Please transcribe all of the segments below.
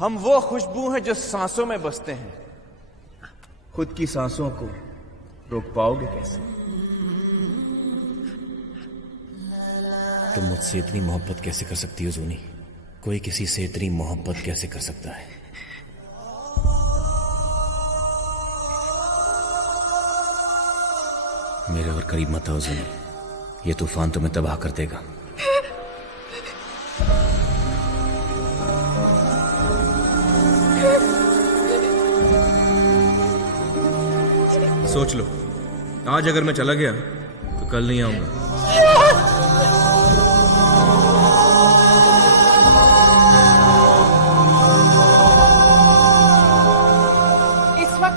हम वो खुशबू हैं जो सांसों में बसते हैं। खुद की सांसों को रोक पाओगे कैसे? तुम मुझसे इतनी मोहब्बत कैसे कर सकती हो जूनी? कोई किसी से इतनी मोहब्बत कैसे कर सकता है? मेरे और करीब मत आओ जूनी, ये तूफान तुम्हें तबाह कर देगा। सोच लो, आज अगर मैं चला गया तो कल नहीं आऊंगा।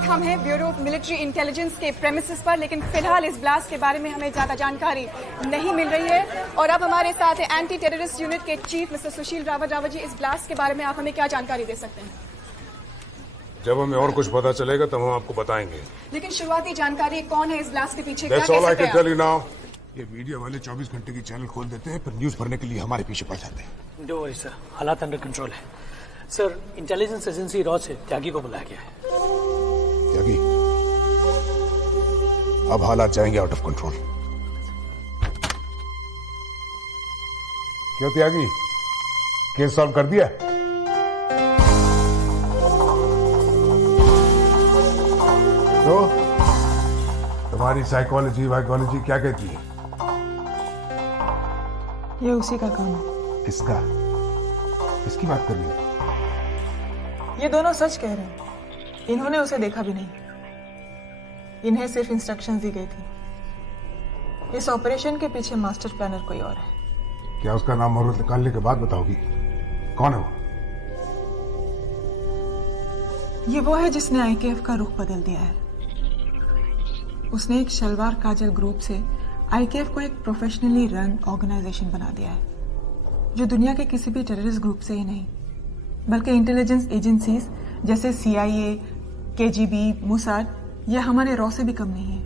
हम हैं ब्यूरो ऑफ मिलिट्री इंटेलिजेंस के प्रेमिसेस पर, लेकिन फिलहाल इस ब्लास्ट के बारे में हमें ज्यादा जानकारी नहीं मिल रही है। और अब हमारे साथ है एंटी टेररिस्ट यूनिट के चीफ मिस्टर सुशील रावत। रावत जी, इस ब्लास्ट के बारे में आप हमें क्या जानकारी दे सकते हैं? जब हमें और कुछ पता चलेगा तब हम आपको बताएंगे। लेकिन शुरुआती जानकारी कौन है इस ब्लास्ट के पीछे? That's all I can tell you now. ये मीडिया वाले 24 घंटे की चैनल खोल देते हैं, फिर न्यूज भरने के लिए हमारे पीछे पड़ जाते हैं। डोंट वरी सर, हालात अंडर कंट्रोल है। सर, इंटेलिजेंस एजेंसी रॉ से त्यागी को बुलाया गया है। त्यागी, अब हालात जाएंगे आउट ऑफ कंट्रोल। क्यों त्यागी, केस सॉल्व कर दिया? तो तुम्हारी साइकोलॉजी वाइकोलॉजी क्या कहती है? ये उसी का काम है। किसका? किसकी बात कर रही हो? ये दोनों सच कह रहे हैं। इन्होंने उसे देखा भी नहीं। इन्हें सिर्फ इंस्ट्रक्शंस दी गई थी। इस ऑपरेशन के पीछे मास्टर प्लानर कोई और है। क्या उसका नाम और निकालने के बाद बताओगी? कौन है वो? ये वो है जिसने आईकेएफ का रुख बदल दिया है। उसने एक शलवार काजल ग्रुप से आईकेएफ को एक प्रोफेशनली रन ऑर्गेनाइजेशन बना दिया है, जो दुनिया के किसी भी टेररिस्ट ग्रुप से ही नहीं बल्कि इंटेलिजेंस एजेंसीज जैसे CIA, KGB, मोसाद या हमारे रॉ से भी कम नहीं है।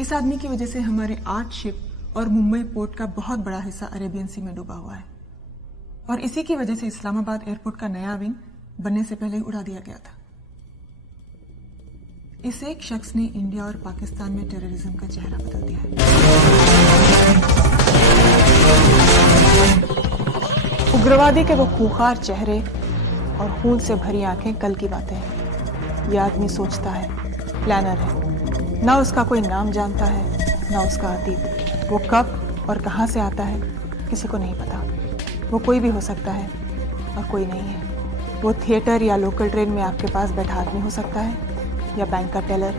इस आदमी की वजह से हमारे 8 शिप और मुंबई पोर्ट का बहुत बड़ा हिस्सा अरेबियन सी में डूबा हुआ है, और इसी की वजह से इस्लामाबाद एयरपोर्ट का नया विंग बनने से पहले ही उड़ा दिया गया था। इस एक शख्स ने इंडिया और पाकिस्तान में टेररिज्म का चेहरा बदल दिया है। उग्रवादी के वो खूंखार चेहरे और खून से भरी आंखें कल की बातें हैं। ये आदमी सोचता है, प्लानर है। ना उसका कोई नाम जानता है, ना उसका अतीत। वो कब और कहां से आता है किसी को नहीं पता। वो कोई भी हो सकता है और कोई नहीं है। वो थिएटर या लोकल ट्रेन में आपके पास बैठा आदमी हो सकता है, या बैंक का टेलर,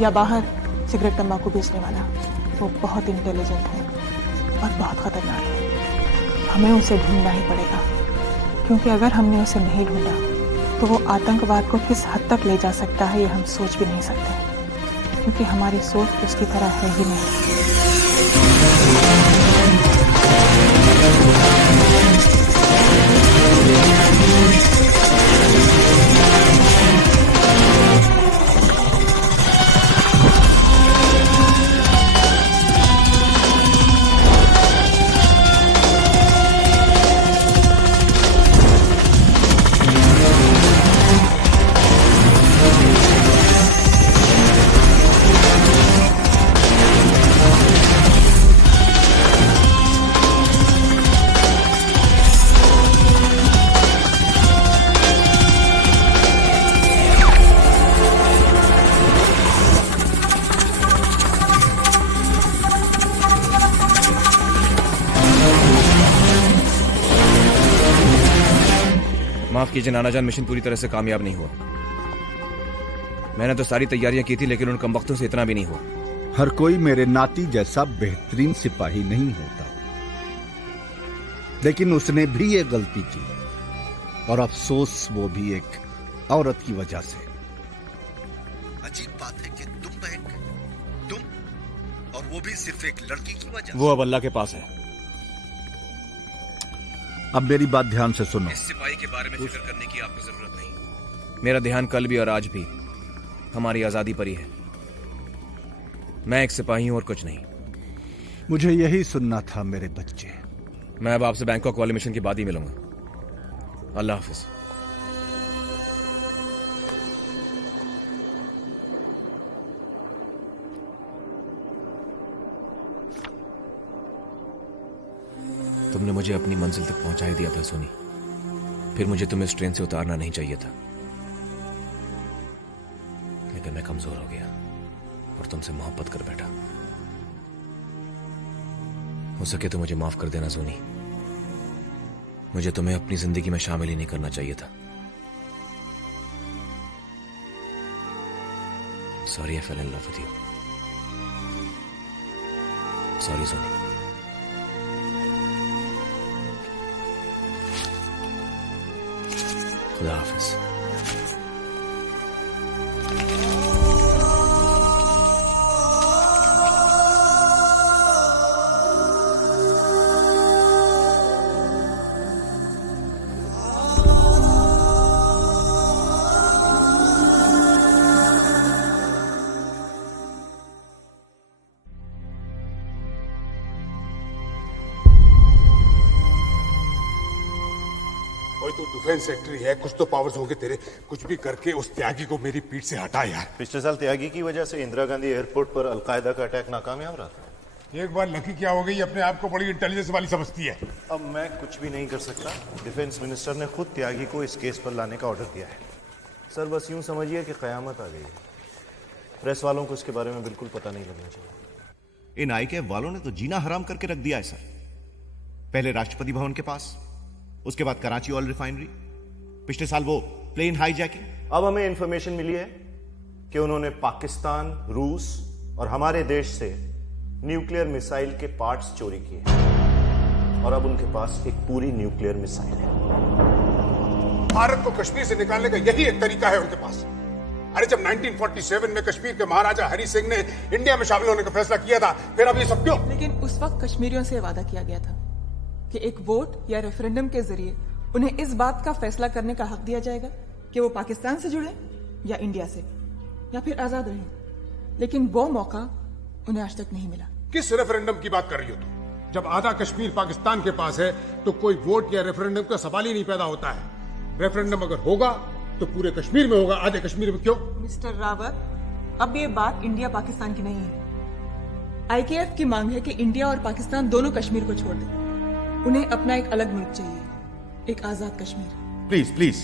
या बाहर सिगरेट तंबाकू बेचने वाला। वो बहुत इंटेलिजेंट है और बहुत खतरनाक है। हमें उसे ढूंढना ही पड़ेगा, क्योंकि अगर हमने उसे नहीं ढूंढा तो वो आतंकवाद को किस हद तक ले जा सकता है ये हम सोच भी नहीं सकते, क्योंकि हमारी सोच उसकी तरह है ही नहीं। माफ कीजिए नाना जान, मिशन पूरी तरह से कामयाब नहीं हुआ। मैंने तो सारी तैयारियां की थी, लेकिन उन कमबख्तों से इतना भी नहीं हुआ। हर कोई मेरे नाती जैसा बेहतरीन सिपाही नहीं होता, लेकिन उसने भी ये गलती की, और अफसोस वो भी एक औरत की वजह से। अजीब बात है कि तुम और वो भी सिर्फ एक लड़की की वजह। वो अब अल्लाह के पास है। अब मेरी बात ध्यान से सुनो। इस सिपाही के बारे में फिक्र करने की आपको जरूरत नहीं। मेरा ध्यान कल भी और आज भी हमारी आजादी पर ही है। मैं एक सिपाही हूं और कुछ नहीं। मुझे यही सुनना था मेरे बच्चे। मैं अब आपसे बैंकॉक वाले मिशन के बाद ही मिलूंगा। अल्लाह हाफिज। तुमने मुझे अपनी मंजिल तक पहुंचा ही दिया था सोनी। फिर मुझे तुम्हें इस ट्रेन से उतारना नहीं चाहिए था, लेकिन मैं कमजोर हो गया और तुमसे मोहब्बत कर बैठा। हो सके तो मुझे माफ कर देना सोनी। मुझे तुम्हें अपनी जिंदगी में शामिल ही नहीं करना चाहिए था। Sorry I fell in love with you. Sorry Soni. खुदा हाफिज। कोई तो डिफेंस सेक्रेटरी है, कुछ तो पावर्स होंगे तेरे। कुछ भी करके उस त्यागी को मेरी पीठ से हटा यार। पिछले साल त्यागी की वजह से इंदिरा गांधी एयरपोर्ट पर अलकायदा का अटैक नाकामयाब रहा था। एक बार लकी क्या हो गई, अपने आप को बड़ी इंटेलिजेंस वाली समझती है। अब मैं कुछ भी नहीं कर सकता। डिफेंस मिनिस्टर ने खुद त्यागी को इस केस पर लाने का ऑर्डर दिया है। सर बस यूं समझिए कि कयामत आ गई है। प्रेस वालों को इसके बारे में बिल्कुल पता नहीं लगना चाहिए। इन आईकेएफ वालों ने तो जीना हराम करके रख दिया है सर। पहले राष्ट्रपति भवन के पास, उसके बाद कराची ऑयल रिफाइनरी, पिछले साल वो प्लेन हाईजैकिंग। अब हमें इंफॉर्मेशन मिली है कि उन्होंने पाकिस्तान, रूस और हमारे देश से न्यूक्लियर मिसाइल के पार्ट्स चोरी किए और अब उनके पास एक पूरी न्यूक्लियर मिसाइल है। भारत को कश्मीर से निकालने का यही एक तरीका है उनके पास। अरे जब 1947 में कश्मीर के महाराजा हरि सिंह ने इंडिया में शामिल होने का फैसला किया था, फिर अब ये सब क्यों? लेकिन उस वक्त कश्मीरियों से वादा किया गया था कि एक वोट या रेफरेंडम के जरिए उन्हें इस बात का फैसला करने का हक दिया जाएगा कि वो पाकिस्तान से जुड़े या इंडिया से, या फिर आजाद रहे। लेकिन वो मौका उन्हें आज तक नहीं मिला। किस रेफरेंडम की बात कर रही हो तुम? जब आधा कश्मीर पाकिस्तान के पास है तो कोई वोट या रेफरेंडम का सवाल ही नहीं पैदा होता है। रेफरेंडम अगर होगा तो पूरे कश्मीर में होगा, आधे कश्मीर में क्यों? मिस्टर रावत, अब ये बात इंडिया पाकिस्तान की नहीं है। आईकेएफ की मांग है कि इंडिया और पाकिस्तान दोनों कश्मीर को छोड़ दें। उन्हें अपना एक अलग मुल्क चाहिए, एक आजाद कश्मीर। प्लीज प्लीज,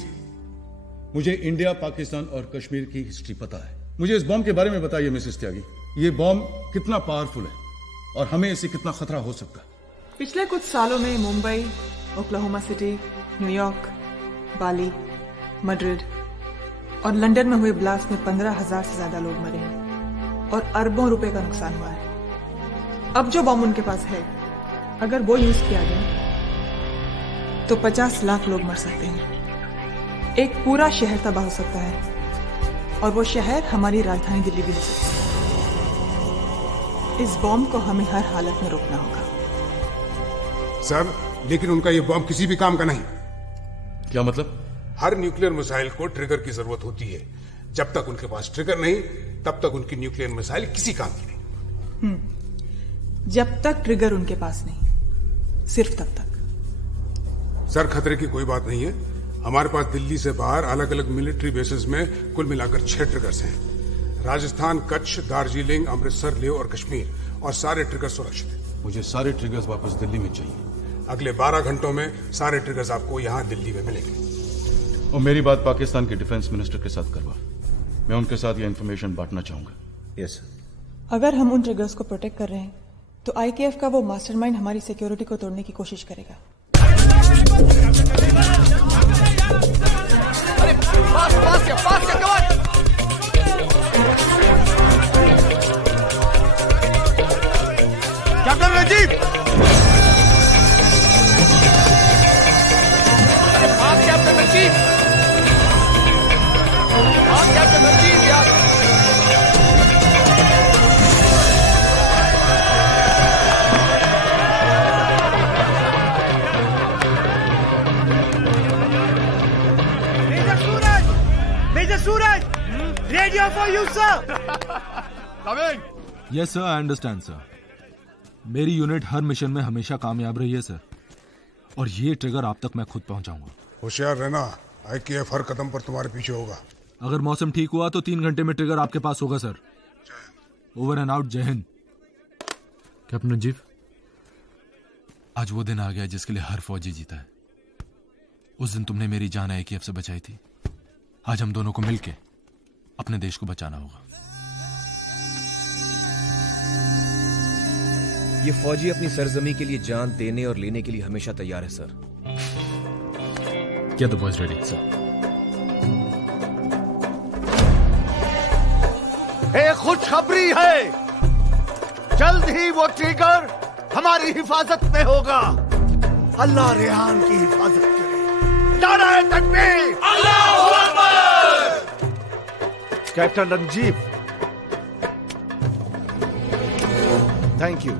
मुझे इंडिया, पाकिस्तान और कश्मीर की हिस्ट्री पता है। मुझे इस बॉम्ब के बारे में बताइए मिसेस त्यागी। ये बॉम्ब कितना पावरफुल है और हमें इससे कितना खतरा हो सकता है? पिछले कुछ सालों में मुंबई, ओक्लाहोमा सिटी, न्यूयॉर्क, बाली, मैड्रिड और लंदन में हुए ब्लास्ट में 15,000 से ज्यादा लोग मरे हैं और अरबों रुपए का नुकसान हुआ है। अब जो बॉम्ब उनके पास है, अगर वो यूज किया गया तो 50 लाख लोग मर सकते हैं। एक पूरा शहर तबाह हो सकता है और वो शहर हमारी राजधानी दिल्ली भी हो सकती है। इस बॉम्ब को हमें हर हालत में रोकना होगा। सर, लेकिन उनका ये बॉम्ब किसी भी काम का नहीं। क्या मतलब? हर न्यूक्लियर मिसाइल को ट्रिगर की जरूरत होती है। जब तक उनके पास ट्रिगर नहीं, तब तक उनकी न्यूक्लियर मिसाइल किसी काम की नहीं। जब तक ट्रिगर उनके पास नहीं, सिर्फ तब तक। सर, खतरे की कोई बात नहीं है। हमारे पास दिल्ली से बाहर अलग अलग मिलिट्री बेसिस में कुल मिलाकर 6 ट्रिगर्स हैं। राजस्थान, कच्छ, दार्जिलिंग, अमृतसर, लेह और कश्मीर, और सारे ट्रिगर सुरक्षित हैं। मुझे सारे ट्रिगर्स वापस दिल्ली में चाहिए। अगले 12 घंटों में सारे ट्रिगर्स आपको यहाँ दिल्ली में मिलेंगे। और मेरी बात पाकिस्तान के डिफेंस मिनिस्टर के साथ करवा। मैं उनके साथ यह इंफॉर्मेशन बांटना चाहूंगा। Yes sir. अगर हम उन ट्रिगर्स को प्रोटेक्ट कर रहे हैं तो आईकेएफ का वो मास्टरमाइंड हमारी सिक्योरिटी को तोड़ने की कोशिश करेगा। Captain Ranjit! Captain Ranjit! Captain Ranjit यार! Major Suraj! Radio for you, sir! Coming! Yes sir, I understand sir. मेरी यूनिट हर मिशन में हमेशा कामयाब रही है सर, और ये ट्रिगर आप तक मैं खुद पहुंचाऊंगा। होशियार रहना, आईकेएफ हर कदम पर तुम्हारे पीछे होगा। अगर मौसम ठीक हुआ तो 3 घंटे में ट्रिगर आपके पास होगा सर। Over and out. जय हिंद। कैप्टन रंजीव, आज वो दिन आ गया जिसके लिए हर फौजी जीता है। उस दिन तुमने मेरी जान IKF से बचाई थी। आज हम दोनों को मिलके अपने देश को बचाना होगा। ये फौजी अपनी सरजमी के लिए जान देने और लेने के लिए हमेशा तैयार है sir. Get the boys ready, sir. एक खुशखबरी है, जल्द ही वो ट्रिगर हमारी हिफाजत में होगा। अल्लाह रेहान की हिफाजत करे। नारे तकबीर, अल्लाहू अकबर। Captain Ranjeev, thank you.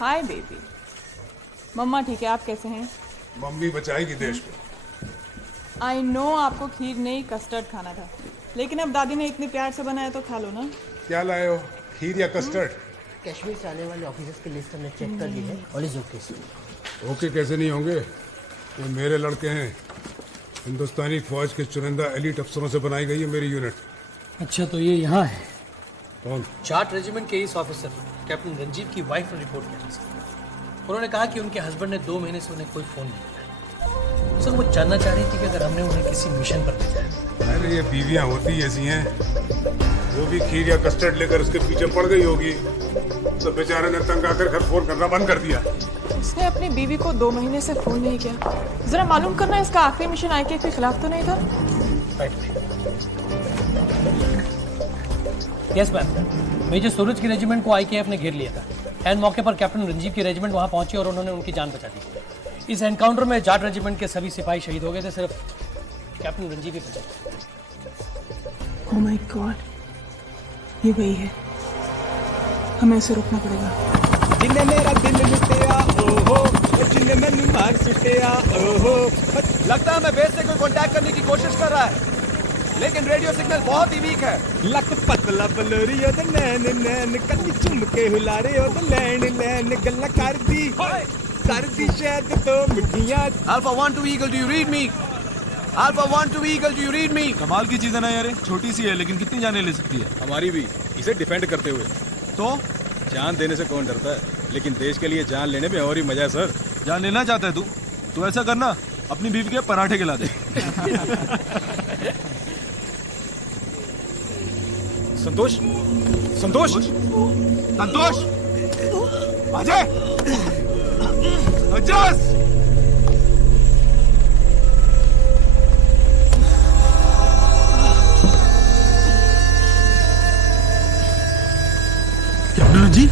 Hi baby. मम्मा ठीक है, आप कैसे हैं? मम्मी बचाएगी देश को। आई नो आपको खीर नहीं कस्टर्ड खाना था, लेकिन अब दादी ने इतने प्यार से बनाया तो खा लो ना। क्या लाए हो, खीर या कस्टर्ड? कश्मीर से आने वाले ऑफिसर्स की लिस्ट हमने चेक कर ली है। All is okay sir. Okay कैसे नहीं होंगे, ये मेरे लड़के हैं। हिंदुस्तानी फौज के चुनिंदा एलीट अफसरों से बनाई गई है मेरी यूनिट। अच्छा, तो ये यहाँ है। कौन? जाट रेजिमेंट के इस ऑफिसर कैप्टन रंजीव की वाइफ ने रिपोर्ट किया सर। उन्होंने कहा कि उनके हस्बैंड ने 2 महीने से उन्हें कोई फोन नहीं किया। सर वो जानना चाह रही थी कि अगर हमने उन्हें किसी मिशन पर भेजा है। अरे ये बीवियां होती ऐसी हैं, वो भी खीर या कस्टर्ड लेकर उसके पीछे पड़ गई होगी, तो बेचारे ने तंग आकर घर फोन करना बंद कर दिया। उसने अपनी बीवी को 2 महीने से फोन नहीं किया। जरा मालूम करना, इसका आखिरी मिशन IKF के खिलाफ तो नहीं था? यस मैम, मेजर सूरज की रेजिमेंट को IKF ने घेर लिया था। एंड मौके पर कैप्टन रंजीव की रेजिमेंट वहां पहुंची और उन्होंने उनकी जान बचा दी। इस एनकाउंटर में जाट रेजिमेंट के सभी सिपाही शहीद हो गए थे, सिर्फ कैप्टन रंजीव ही बचे। ओह माय गॉड, ये वही है। हमें इसे रोकना पड़ेगा। जिन्हें मेरा दिल लुटिया ओहो, जिन्हें मैंने मार सुटिया ओहो। लगता है मैं बेस से कोई कांटेक्ट करने की कोशिश कर रहा है, लेकिन रेडियो सिग्नल बहुत ही वीक है। लक पतला बलोरी ओ द नैन नैन, कदी चुम के हुलारे ओ द लैन लैन, गल्ला कर दी शायद तो मिठियां। Alpha 1 to Eagle, do you read me? Alpha 1 to Eagle, do you read me? कमाल की चीज है ना यार, छोटी सी है लेकिन कितनी जाने ले सकती है। हमारी भी, इसे डिफेंड करते हुए। तो जान देने से कौन डरता है, लेकिन देश के लिए जान लेने में और ही मजा है सर। जान लेना चाहता है तू? तो ऐसा करना, अपनी बीवी के पराठे खिला दे। संतोष, संतोष, संतोष, अजय, अजस, कैप्टन जी। एक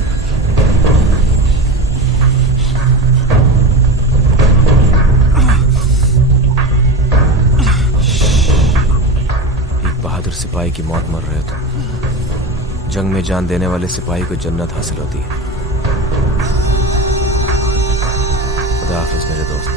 बहादुर सिपाही की मौत मर रहे हो तुम। जंग में जान देने वाले सिपाही को जन्नत हासिल होती है। खुदा हाफिज मेरे दोस्त।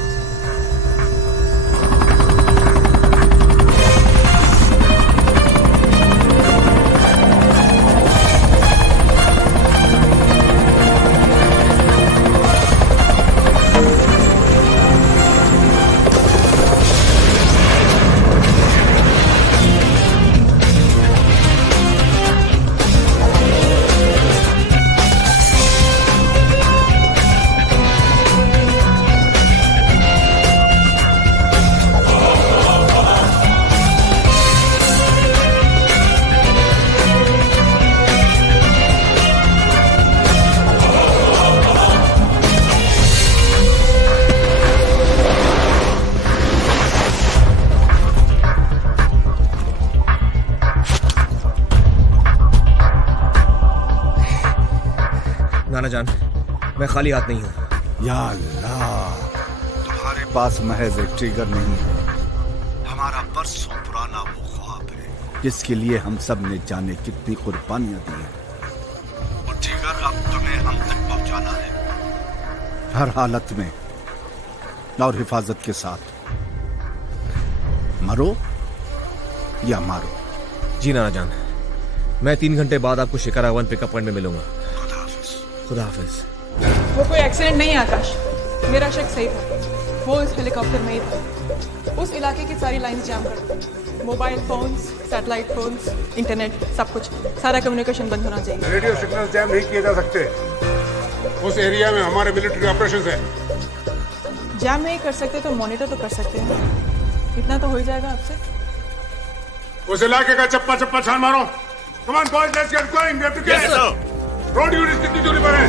नाना जान, मैं खाली हाथ नहीं हूं। या अल्लाह, तुम्हारे पास महज एक ट्रिगर नहीं है, हमारा बरसों पुराना वो ख्वाब है जिसके लिए हम सब ने जाने कितनी कुर्बानियां दी हैं। वो ट्रिगर अब तुम्हें हम तक पहुंचाना है, हर हालत में और हिफाजत के साथ। मरो या मारो। जी नाना जान, मैं 3 घंटे बाद आपको शिकारा 1 पिकअप पॉइंट में मिलूंगा। खुदा हाफिज। वो कोई एक्सीडेंट नहीं है आकाश, मेरा शक सही था। वो इस हेलीकॉप्टर में ही था। उस इलाके की सारी लाइंस जाम कर दो। Mobile phones, satellite phones, internet, सब कुछ, सारा कम्युनिकेशन बंद होना चाहिए। रेडियो सिग्नल जैम नहीं किए जा सकते। उस एरिया में हमारे मिलिट्री ऑपरेशंस है। जैम नहीं कर सकते तो मॉनिटर तो कर सकते हैं, इतना तो हो ही जाएगा आपसे। उस इलाके का चप्पा चप्पा छान मारो। Come on boys, let's get going. We have to get. Road unit कितनी दूरी पर है?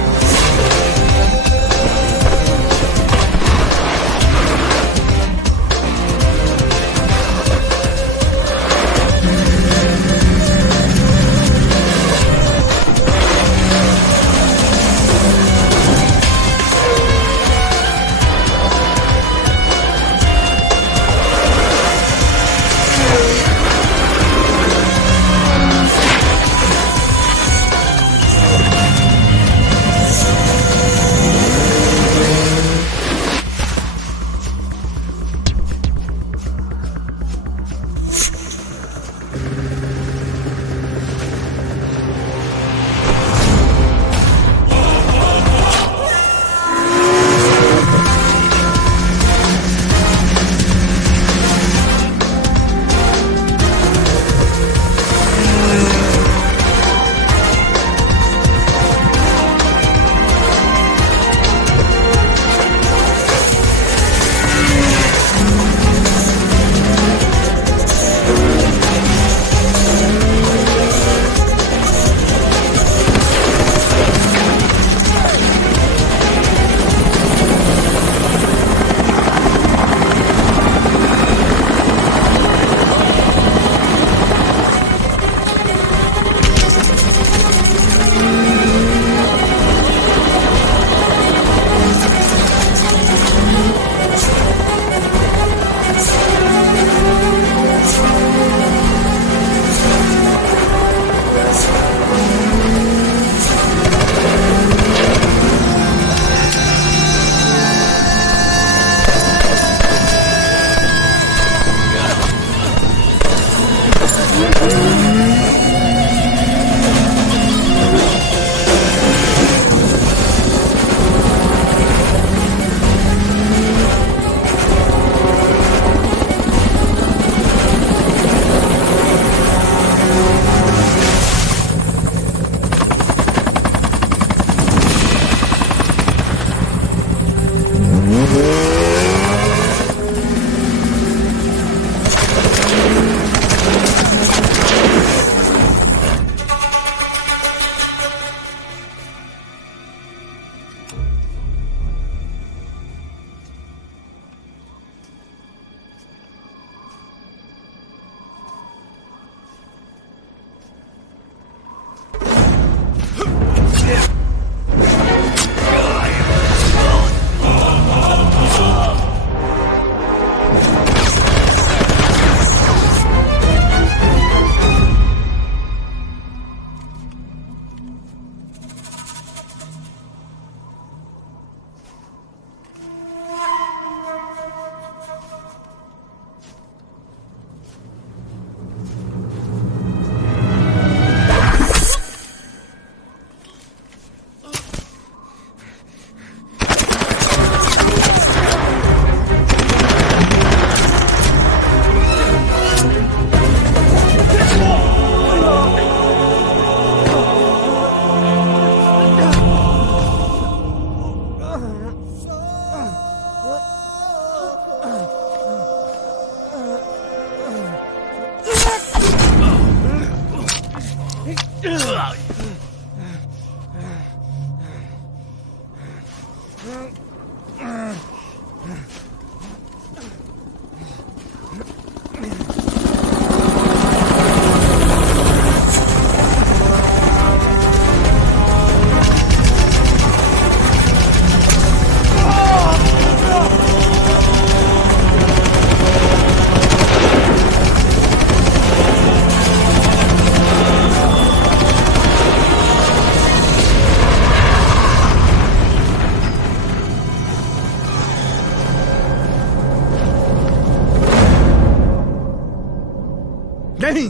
नहीं,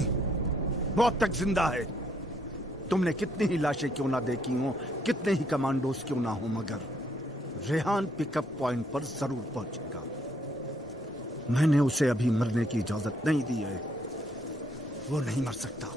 बहुत तक जिंदा है। तुमने कितनी ही लाशें क्यों ना देखी हो, कितने ही कमांडोज क्यों ना हो, मगर रेहान पिकअप पॉइंट पर जरूर पहुंचेगा। मैंने उसे अभी मरने की इजाजत नहीं दी है। वो नहीं मर सकता।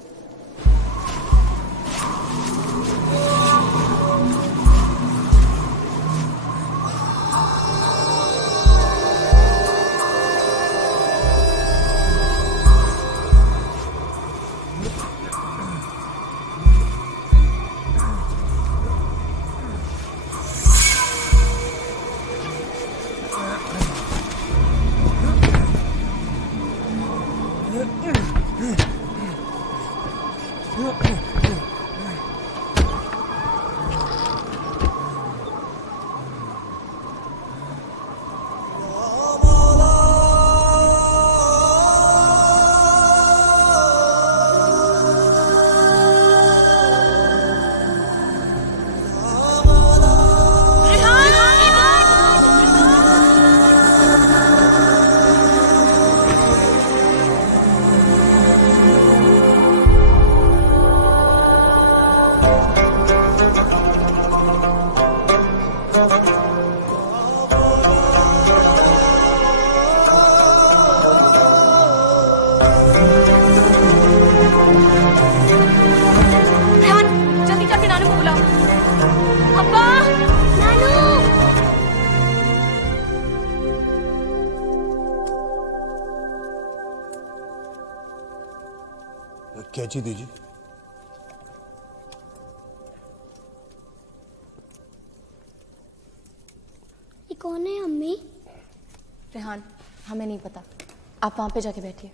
कैची दीजिए। ये कौन है अम्मी? रेहान, हमें नहीं पता, आप वहां पे जाके बैठिए।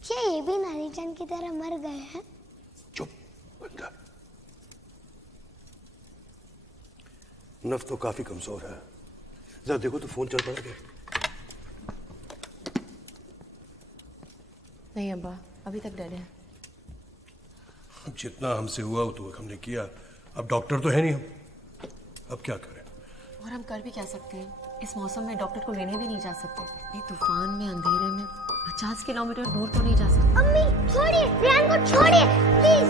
क्या ये भी नानी जान की तरह मर गए हैं? चुप बंदा। नफ्स तो काफी कमजोर है। जरा देखो तो फोन चल पड़ा क्या? नहीं अब्बा, अभी तक डरे हैं। जितना हमसे हुआ वो तो हमने किया। अब डॉक्टर तो है नहीं हम, अब क्या करें? और हम कर भी क्या सकते हैं? इस मौसम में डॉक्टर को लेने भी नहीं जा सकते। ये तूफान में, अंधेरे में 50 किलोमीटर दूर तो नहीं जा सकते। अम्मी छोड़िए, रेहान को छोड़िए प्लीज।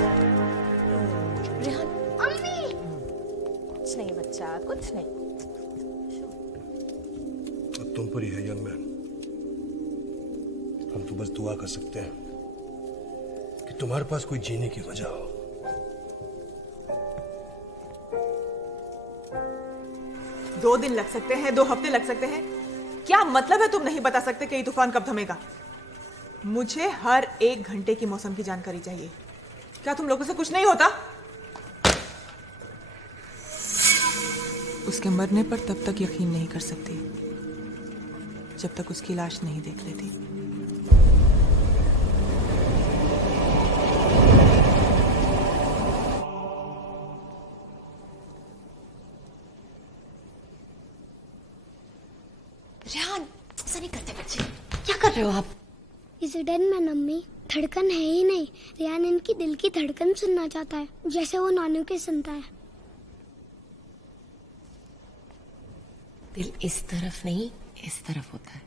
रेहान, अम्मी। कुछ नहीं बच्चा, कुछ नहीं। अब तुम पर ही है यंग मैन। हम तो बस दुआ कर सकते हैं कि तुम्हारे पास कोई जीने की वजह हो। दो दिन लग सकते हैं, 2 हफ्ते लग सकते हैं। क्या मतलब है तुम नहीं बता सकते कि ये तूफान कब थमेगा? मुझे हर 1 घंटे की मौसम की जानकारी चाहिए। क्या तुम लोगों से कुछ नहीं होता? उसके मरने पर तब तक यकीन नहीं कर सकती जब तक उसकी लाश नहीं देख लेती। रेहान, ऐसा नहीं करते बच्चे। क्या कर रहे हो आप? इसे डर में अम्मी धड़कन है ही नहीं। रेहान इनकी दिल की धड़कन सुनना चाहता है, जैसे वो नानू की सुनता है। दिल इस तरफ नहीं, इस तरफ होता है।